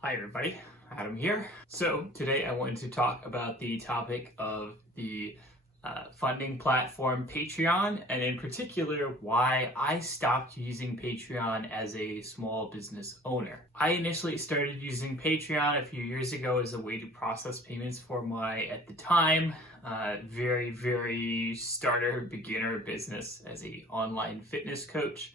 Hi everybody, Adam here. So today I wanted to talk about the topic of the funding platform Patreon, and in particular why I stopped using Patreon as a small business owner. I initially started using Patreon a few years ago as a way to process payments for my, at the time, very starter beginner business as a online fitness coach.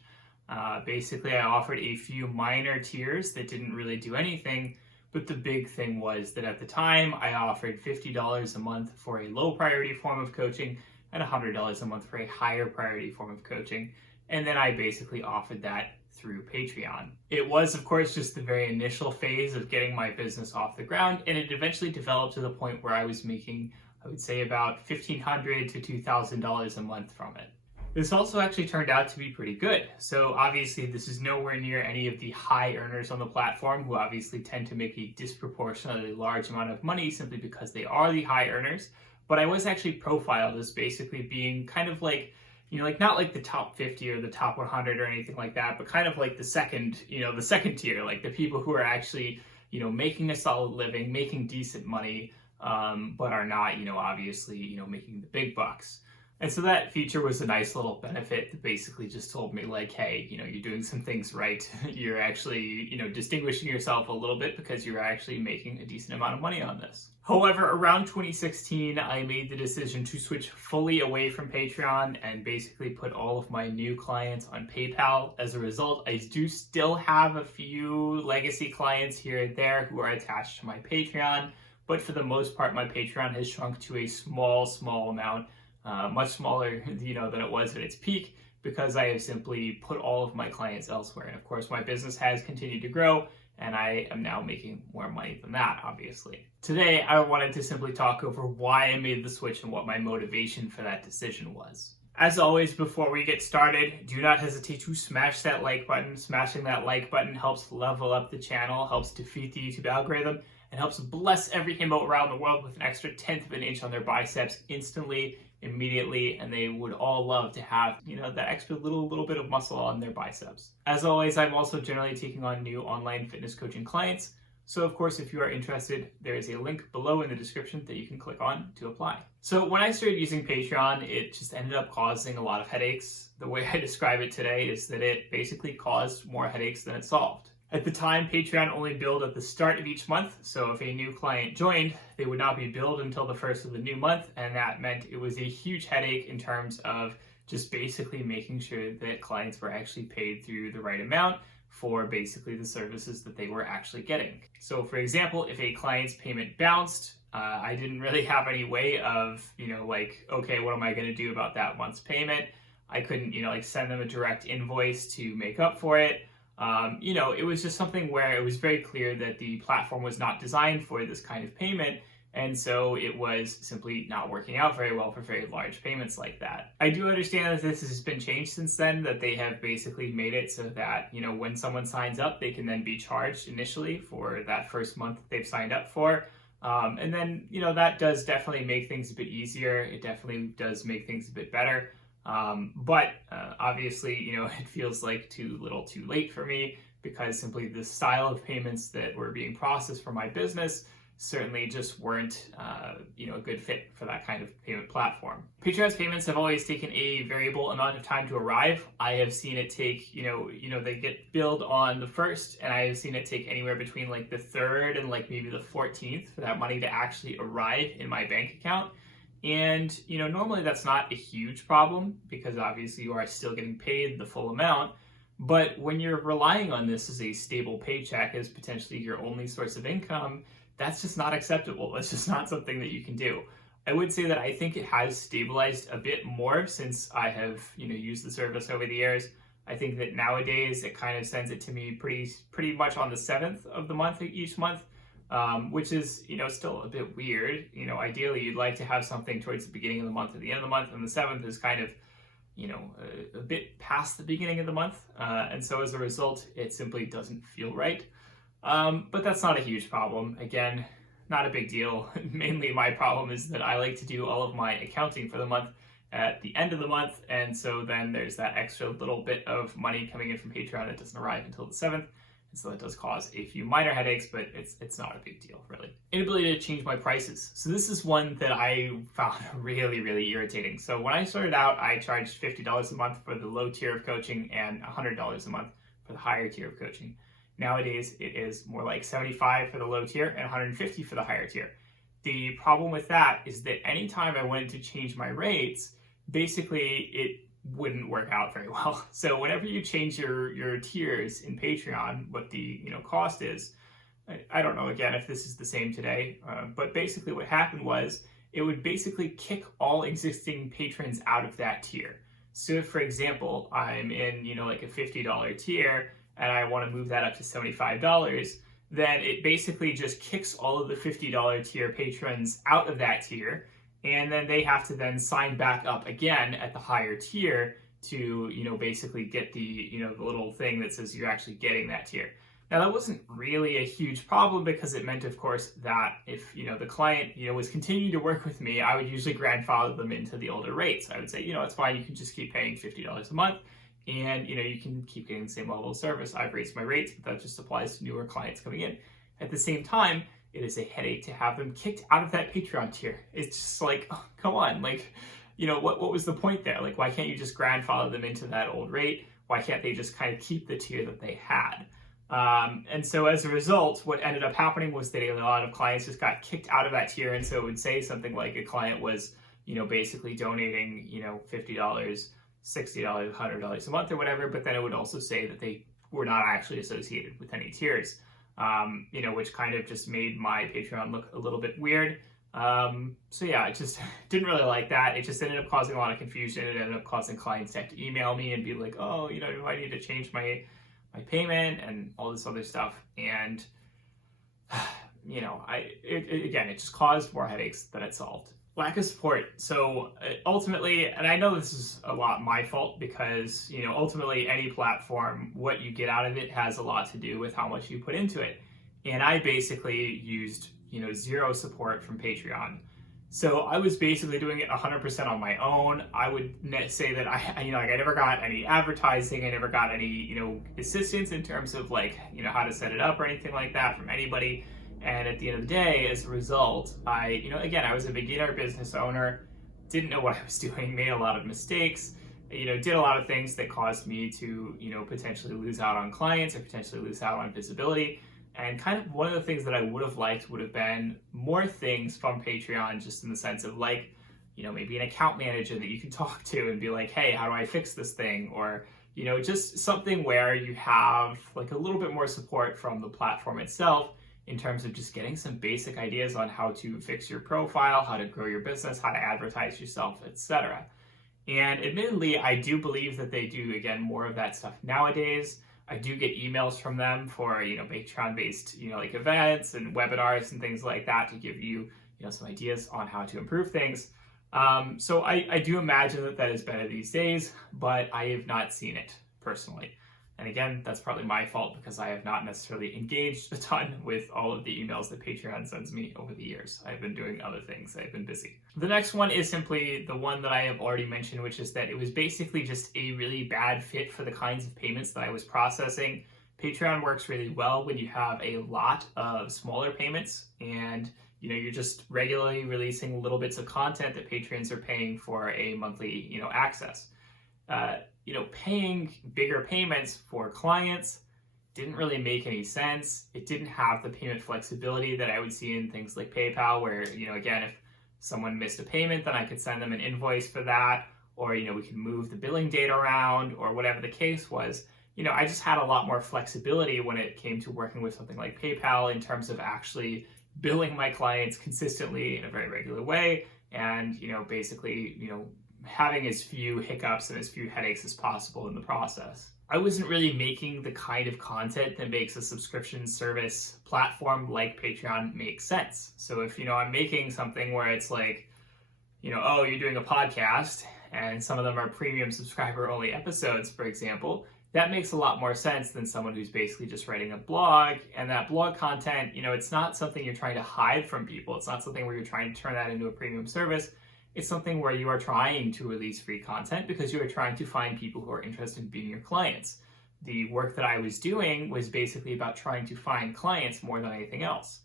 Basically, I offered a few minor tiers that didn't really do anything, but the big thing was that at the time, I offered $50 a month for a low priority form of coaching and $100 a month for a higher priority form of coaching. And then I basically offered that through Patreon. It was, of course, just the very initial phase of getting my business off the ground, and it eventually developed to the point where I was making, I would say, about $1,500 to $2,000 a month from it. This also actually turned out to be pretty good. So obviously this is nowhere near any of the high earners on the platform, who obviously tend to make a disproportionately large amount of money simply because they are the high earners. But I was actually profiled as basically being kind of like, like not like the top 50 or the top 100 or anything like that, but kind of like the second tier, like the people who are actually, making a solid living, making decent money, but are not, obviously, making the big bucks. And so that feature was a nice little benefit that basically just told me like, hey, you're doing some things right. You're actually, distinguishing yourself a little bit because you're actually making a decent amount of money on this. However, around 2016, I made the decision to switch fully away from Patreon and basically put all of my new clients on PayPal. As a result, I do still have a few legacy clients here and there who are attached to my Patreon, but for the most part, my Patreon has shrunk to a small amount. Much smaller, than it was at its peak, because I have simply put all of my clients elsewhere. And of course, my business has continued to grow, and I am now making more money than that, obviously. Today, I wanted to simply talk over why I made the switch and what my motivation for that decision was. As always, before we get started, do not hesitate to smash that like button. Smashing that like button helps level up the channel, helps defeat the YouTube algorithm, and helps bless every himbo around the world with an extra 1/10 of an inch on their biceps instantly, immediately, and they would all love to have, that extra little bit of muscle on their biceps. As always, I'm also generally taking on new online fitness coaching clients. So of course, if you are interested, there is a link below in the description that you can click on to apply. So when I started using Patreon, it just ended up causing a lot of headaches. The way I describe it today is that it basically caused more headaches than it solved. At the time, Patreon only billed at the start of each month, so if a new client joined, they would not be billed until the first of the new month, and that meant it was a huge headache in terms of just basically making sure that clients were actually paid through the right amount for basically the services that they were actually getting. So for example, if a client's payment bounced, I didn't really have any way of, okay, what am I going to do about that month's payment? I couldn't, send them a direct invoice to make up for it. It was just something where it was very clear that the platform was not designed for this kind of payment, and so it was simply not working out very well for very large payments like that. I do understand that this has been changed since then, that they have basically made it so that, when someone signs up, they can then be charged initially for that first month that they've signed up for. And then, that does definitely make things a bit easier. It definitely does make things a bit better. But obviously, it feels like too little too late for me, because simply the style of payments that were being processed for my business certainly just weren't, a good fit for that kind of payment platform. Patreon's payments have always taken a variable amount of time to arrive. I have seen it take, they get billed on the 1st, and I have seen it take anywhere between like the 3rd and like maybe the 14th for that money to actually arrive in my bank account. And, normally that's not a huge problem, because obviously you are still getting paid the full amount. But when you're relying on this as a stable paycheck, as potentially your only source of income, that's just not acceptable. That's just not something that you can do. I would say that I think it has stabilized a bit more since I have, used the service over the years. I think that nowadays it kind of sends it to me pretty much on the 7th of the month each month. Which is, still a bit weird. Ideally you'd like to have something towards the beginning of the month or the end of the month, and the 7th is kind of, a bit past the beginning of the month. And so as a result, it simply doesn't feel right. But that's not a huge problem. Again, not a big deal. Mainly my problem is that I like to do all of my accounting for the month at the end of the month, and so then there's that extra little bit of money coming in from Patreon that doesn't arrive until the 7th. And so that does cause a few minor headaches, but it's not a big deal, really. Inability to change my prices. So this is one that I found really, really irritating. So when I started out, I charged $50 a month for the low tier of coaching and $100 a month for the higher tier of coaching. Nowadays, it is more like $75 for the low tier and $150 for the higher tier. The problem with that is that anytime I wanted to change my rates, basically it wouldn't work out very well. So whenever you change your tiers in Patreon, what the cost is, I don't know again if this is the same today, but basically what happened was it would basically kick all existing patrons out of that tier. So if, for example, I'm in like a $50 tier and I want to move that up to $75, then it basically just kicks all of the $50 tier patrons out of that tier, and then they have to then sign back up again at the higher tier to, basically get the, the little thing that says you're actually getting that tier. Now that wasn't really a huge problem because it meant, of course, that if, the client, was continuing to work with me, I would usually grandfather them into the older rates. I would say, it's fine, you can just keep paying $50 a month. And, you can keep getting the same level of service. I've raised my rates, but that just applies to newer clients coming in. At the same time, it is a headache to have them kicked out of that Patreon tier. It's just like, oh, come on, like, what was the point there? Like, why can't you just grandfather them into that old rate? Why can't they just kind of keep the tier that they had? And so as a result, what ended up happening was that a lot of clients just got kicked out of that tier. And so it would say something like a client was, basically donating, $50, $60, $100 a month or whatever, but then it would also say that they were not actually associated with any tiers, which kind of just made my Patreon look a little bit weird. So yeah, I just didn't really like that. It just ended up causing a lot of confusion. It ended up causing clients to have to email me and be like, oh, do I need to change my payment and all this other stuff. And, again, it just caused more headaches than it solved. Lack of support. So ultimately, and I know this is a lot my fault because, ultimately any platform, what you get out of it has a lot to do with how much you put into it. And I basically used, zero support from Patreon. So I was basically doing it 100% on my own. I would say that I never got any advertising. I never got any, assistance in terms of how to set it up or anything like that from anybody. And at the end of the day, as a result, I was a beginner business owner, didn't know what I was doing, made a lot of mistakes, did a lot of things that caused me to, potentially lose out on clients or potentially lose out on visibility. And kind of one of the things that I would have liked would have been more things from Patreon, just in the sense of maybe an account manager that you can talk to and be like, hey, how do I fix this thing? Or, just something where you have a little bit more support from the platform itself, in terms of just getting some basic ideas on how to fix your profile, how to grow your business, how to advertise yourself, etc. And admittedly, I do believe that they do, again, more of that stuff nowadays. I do get emails from them for, Patreon-based, events and webinars and things like that to give you, some ideas on how to improve things. So I do imagine that is better these days, but I have not seen it personally. And again, that's probably my fault because I have not necessarily engaged a ton with all of the emails that Patreon sends me over the years. I've been doing other things. I've been busy. The next one is simply the one that I have already mentioned, which is that it was basically just a really bad fit for the kinds of payments that I was processing. Patreon works really well when you have a lot of smaller payments and you're just regularly releasing little bits of content that patrons are paying for a monthly, access. Paying bigger payments for clients didn't really make any sense. It didn't have the payment flexibility that I would see in things like PayPal, where, again, if someone missed a payment, then I could send them an invoice for that, or, we could move the billing date around, or whatever the case was. I just had a lot more flexibility when it came to working with something like PayPal in terms of actually billing my clients consistently in a very regular way, and, basically, having as few hiccups and as few headaches as possible in the process. I wasn't really making the kind of content that makes a subscription service platform like Patreon make sense. So if, I'm making something where it's like, oh, you're doing a podcast and some of them are premium subscriber only episodes, for example, that makes a lot more sense than someone who's basically just writing a blog. And that blog content, it's not something you're trying to hide from people. It's not something where you're trying to turn that into a premium service. It's something where you are trying to release free content because you are trying to find people who are interested in being your clients. the work that I was doing was basically about trying to find clients more than anything else.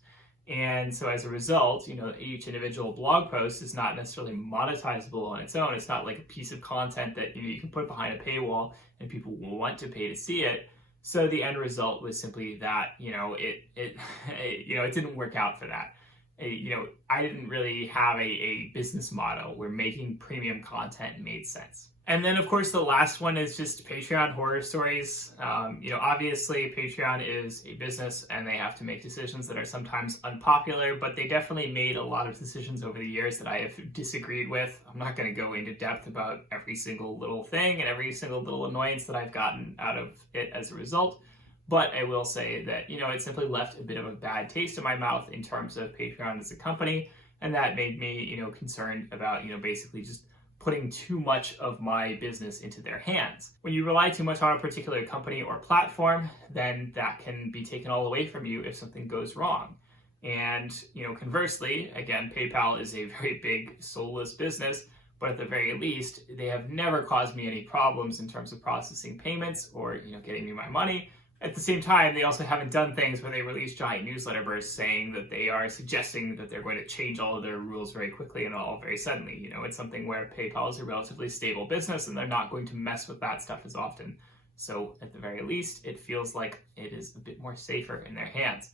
And so as a result, each individual blog post is not necessarily monetizable on its own. It's not like a piece of content that you can put behind a paywall and people will want to pay to see it. So the end result was simply that, it didn't work out for that. I didn't really have a business model where making premium content made sense. And then, of course, the last one is just Patreon horror stories. Obviously, Patreon is a business and they have to make decisions that are sometimes unpopular, but they definitely made a lot of decisions over the years that I have disagreed with. I'm not going to go into depth about every single little thing and every single little annoyance that I've gotten out of it as a result. But I will say that, it simply left a bit of a bad taste in my mouth in terms of Patreon as a company. And that made me, concerned about, basically just putting too much of my business into their hands. When you rely too much on a particular company or platform, then that can be taken all away from you if something goes wrong. And, conversely, again, PayPal is a very big soulless business, but at the very least, they have never caused me any problems in terms of processing payments or, getting me my money. At the same time, they also haven't done things where they release giant newsletter bursts saying that they are suggesting that they're going to change all of their rules very quickly and all very suddenly. It's something where PayPal is a relatively stable business and they're not going to mess with that stuff as often. So at the very least, it feels like it is a bit more safer in their hands.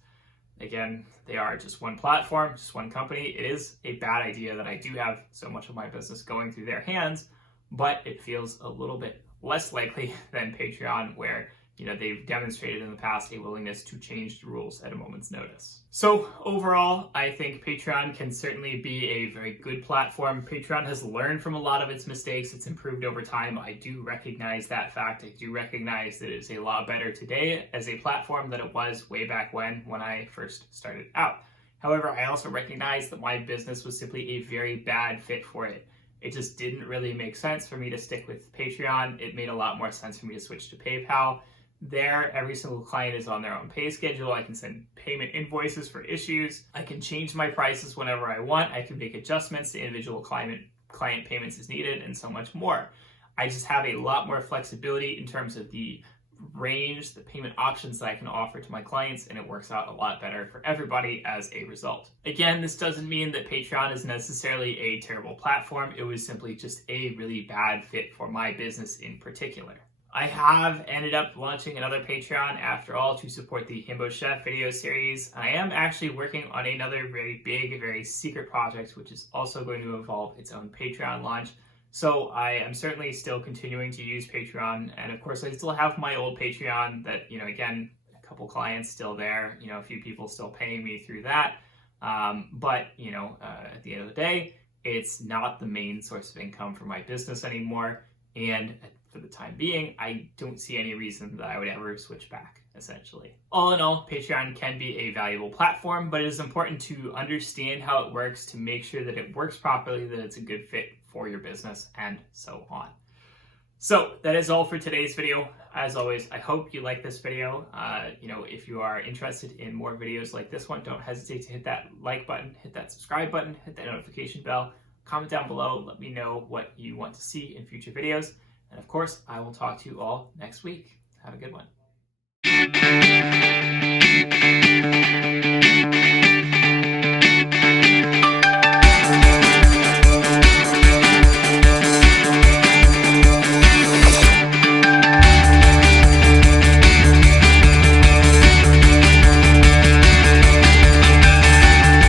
Again, they are just one platform, just one company. It is a bad idea that I do have so much of my business going through their hands, but it feels a little bit less likely than Patreon, where they've demonstrated in the past a willingness to change the rules at a moment's notice. So overall, I think Patreon can certainly be a very good platform. Patreon has learned from a lot of its mistakes. It's improved over time. I do recognize that fact. I do recognize that it's a lot better today as a platform than it was way back when I first started out. However, I also recognize that my business was simply a very bad fit for it. It just didn't really make sense for me to stick with Patreon. It made a lot more sense for me to switch to PayPal. There, every single client is on their own pay schedule. I can send payment invoices for issues. I can change my prices whenever I want. I can make adjustments to individual client payments as needed, and so much more. I just have a lot more flexibility in terms of the range, the payment options that I can offer to my clients, and it works out a lot better for everybody as a result. Again, this doesn't mean that Patreon is necessarily a terrible platform. It was simply just a really bad fit for my business in particular. I have ended up launching another Patreon after all to support the Himbo Chef video series. I am actually working on another very big, very secret project, which is also going to involve its own Patreon launch. So I am certainly still continuing to use Patreon. And of course, I still have my old Patreon that, again, a couple clients still there, a few people still paying me through that. But at the end of the day, it's not the main source of income for my business anymore. And for the time being, I don't see any reason that I would ever switch back, essentially. All in all, Patreon can be a valuable platform, but it is important to understand how it works to make sure that it works properly, that it's a good fit for your business, and so on. So that is all for today's video. As always, I hope you like this video. If you are interested in more videos like this one, don't hesitate to hit that like button, hit that subscribe button, hit that notification bell, comment down below, let me know what you want to see in future videos. And of course, I will talk to you all next week. Have a good one.